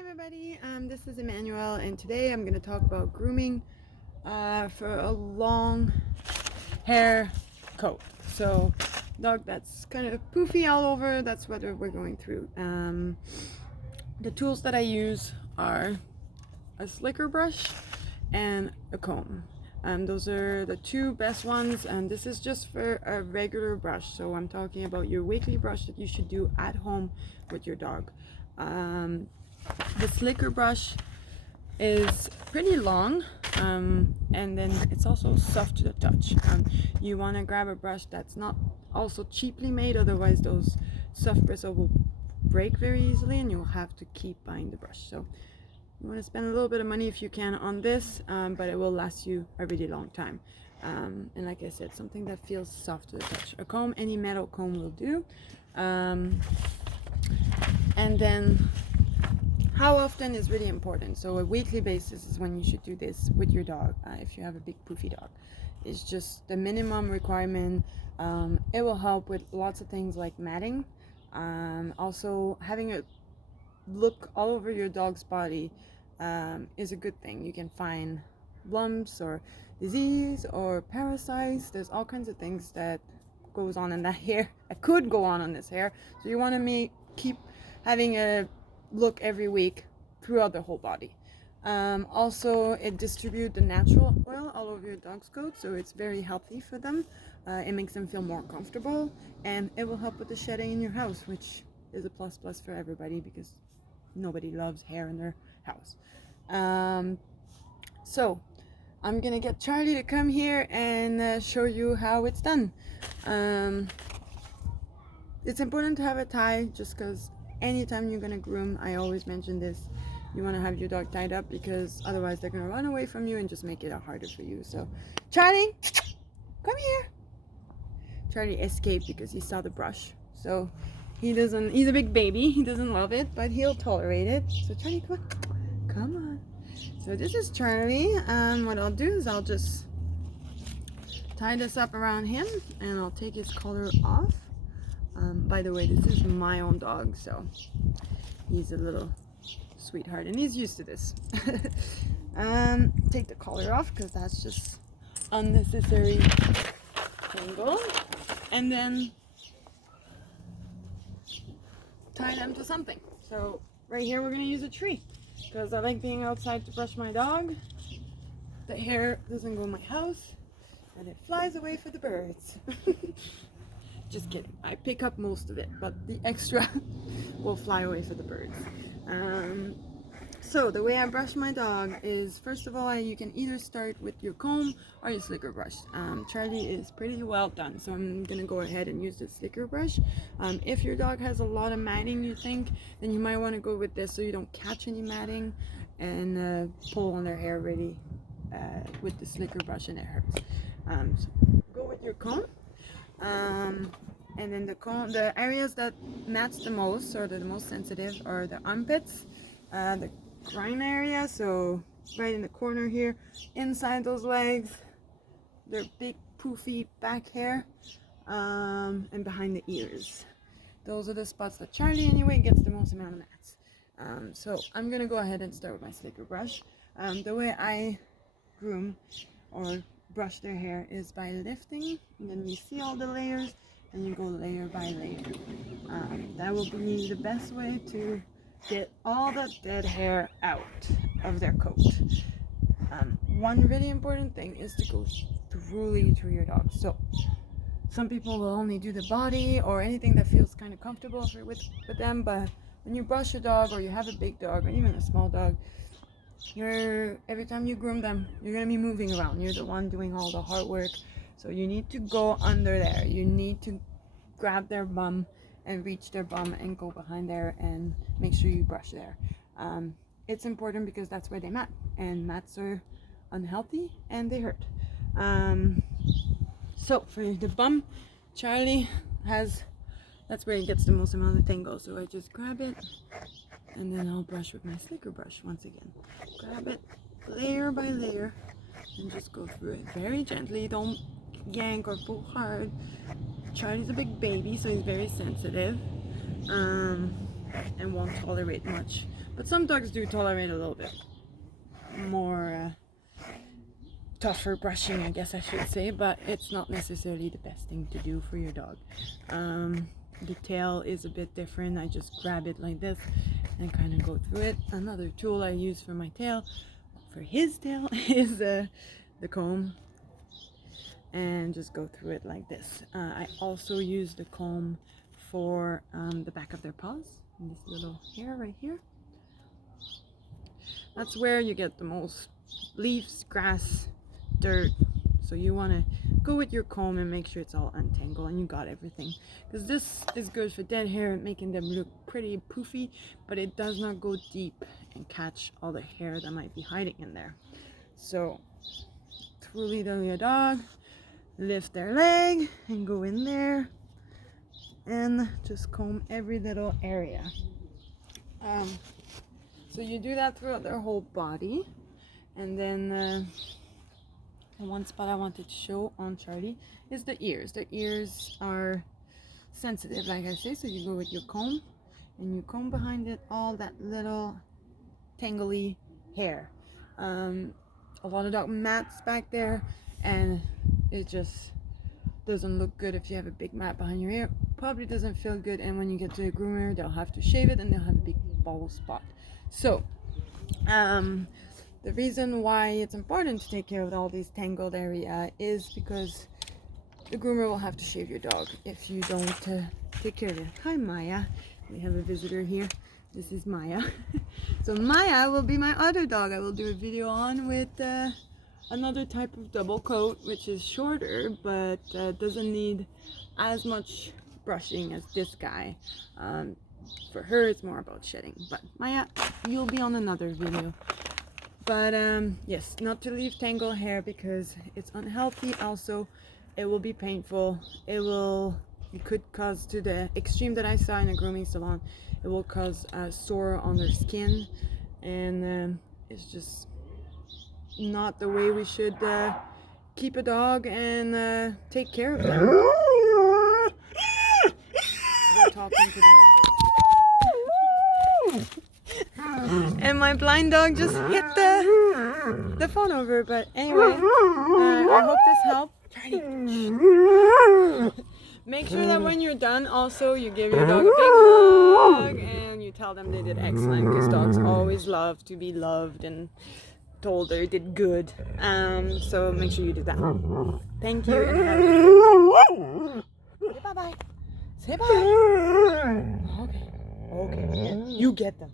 Everybody, this is Emmanuel, and today I'm going to talk about grooming for a long hair coat. So, dog that's kind of poofy all over, that's what we're going through. The tools that I use are a slicker brush and a comb. Those are the two best ones, and this is just for a regular brush. So I'm talking about your weekly brush that you should do at home with your dog. The slicker brush is pretty long, and then it's also soft to the touch. You want to grab a brush that's not also cheaply made, otherwise those soft bristles will break very easily and you'll have to keep buying the brush. So you want to spend a little bit of money if you can on this, but it will last you a really long time. And like I said, something that feels soft to the touch. A comb, any metal comb will do. And then how often is really important. So a weekly basis is when you should do this with your dog, if you have a big poofy dog. It's just the minimum requirement. It will help with lots of things like matting. Also having a look all over your dog's body is a good thing. You can find lumps or disease or parasites. There's all kinds of things that goes on in that hair, that could go on this hair. So you want to keep having a look every week throughout the whole body. Also, it distributes the natural oil all over your dog's coat, so it's very healthy for them. It makes them feel more comfortable, and it will help with the shedding in your house, which is a plus for everybody because nobody loves hair in their house. So I'm gonna get Charlie to come here and show you how it's done. It's important to have a tie, just because anytime you're gonna groom, I always mention this, you want to have your dog tied up, because otherwise they're gonna run away from you and just make it harder for you. So Charlie, come here. Charlie escaped because he saw the brush, so he's a big baby, he doesn't love it, but he'll tolerate it. So Charlie, come on. So this is Charlie. What I'll do is I'll just tie this up around him and I'll take his collar off. By the way, this is my own dog, so he's a little sweetheart and he's used to this. Take the collar off because that's just unnecessary tangle, and then tie them to something. So right here we're going to use a tree because I like being outside to brush my dog. The hair doesn't go in my house and it flies away for the birds. Just kidding, I pick up most of it, but the extra will fly away for the birds. So the way I brush my dog is, first of all, you can either start with your comb or your slicker brush. Charlie is pretty well done, so I'm gonna go ahead and use the slicker brush. If your dog has a lot of matting, you think, then you might want to go with this so you don't catch any matting and pull on their hair really with the slicker brush and it hurts. So go with your comb. And then the areas that match the most, or the most sensitive, are the armpits, the groin area, so right in the corner here, inside those legs, their big poofy back hair, and behind the ears. Those are the spots that Charlie anyway gets the most amount of mats. So I'm gonna go ahead and start with my slicker brush. The way I groom or brush their hair is by lifting, and then you see all the layers and you go layer by layer. That will be the best way to get all the dead hair out of their coat. One really important thing is to go thoroughly through your dog. So some people will only do the body or anything that feels kind of comfortable with them, but when you brush a dog, or you have a big dog or even a small dog, every time you groom them, you're going to be moving around. You're the one doing all the hard work, so you need to go under there. You need to grab their bum and reach their bum and go behind there and make sure you brush there. It's important because that's where they mat, and mats are unhealthy and they hurt. So for the bum, Charlie that's where he gets the most amount of tangle. So I just grab it and then I'll brush with my slicker brush once again. Grab it layer by layer and just go through it very gently. Don't yank or pull hard. Charlie's a big baby, so he's very sensitive. and won't tolerate much. But some dogs do tolerate a little bit more tougher brushing, I guess I should say, but it's not necessarily the best thing to do for your dog. The tail is a bit different. I just grab it like this and kind of go through it. Another tool I use for my tail, for his tail, is the comb, and just go through it like this. I also use the comb for the back of their paws, and this little hair right here. That's where you get the most leaves, grass, dirt. So you want to go with your comb and make sure it's all untangled and you got everything, because this is good for dead hair, making them look pretty poofy, but it does not go deep and catch all the hair that might be hiding in there. So through leading your dog, lift their leg and go in there and just comb every little area. So you do that throughout their whole body. And then one spot I wanted to show on Charlie is the ears. The ears are sensitive, like I say, so you go with your comb and you comb behind it, all that little tangly hair. A lot of dog mats back there, and it just doesn't look good if you have a big mat behind your ear. Probably doesn't feel good, and when you get to a groomer, they'll have to shave it and they'll have a big bald spot. So the reason why it's important to take care of all these tangled area is because the groomer will have to shave your dog if you don't take care of it. Hi Maya, we have a visitor here. This is Maya. So Maya will be my other dog I will do a video on with another type of double coat, which is shorter but doesn't need as much brushing as this guy. For her it's more about shedding, but Maya, you'll be on another video. But yes, not to leave tangled hair because it's unhealthy. Also, it will be painful. It could cause, to the extreme that I saw in a grooming salon, it will cause a sore on their skin, and it's just not the way we should keep a dog and take care of them. We're talking to the neighbors. And my blind dog just hit the phone over, but anyway, I hope this helped. Make sure that when you're done, also you give your dog a big hug and you tell them they did excellent, because dogs always love to be loved and told they did good. So make sure you do that. Thank you and have a good day. Bye bye. Say bye. Okay. Okay. You get them.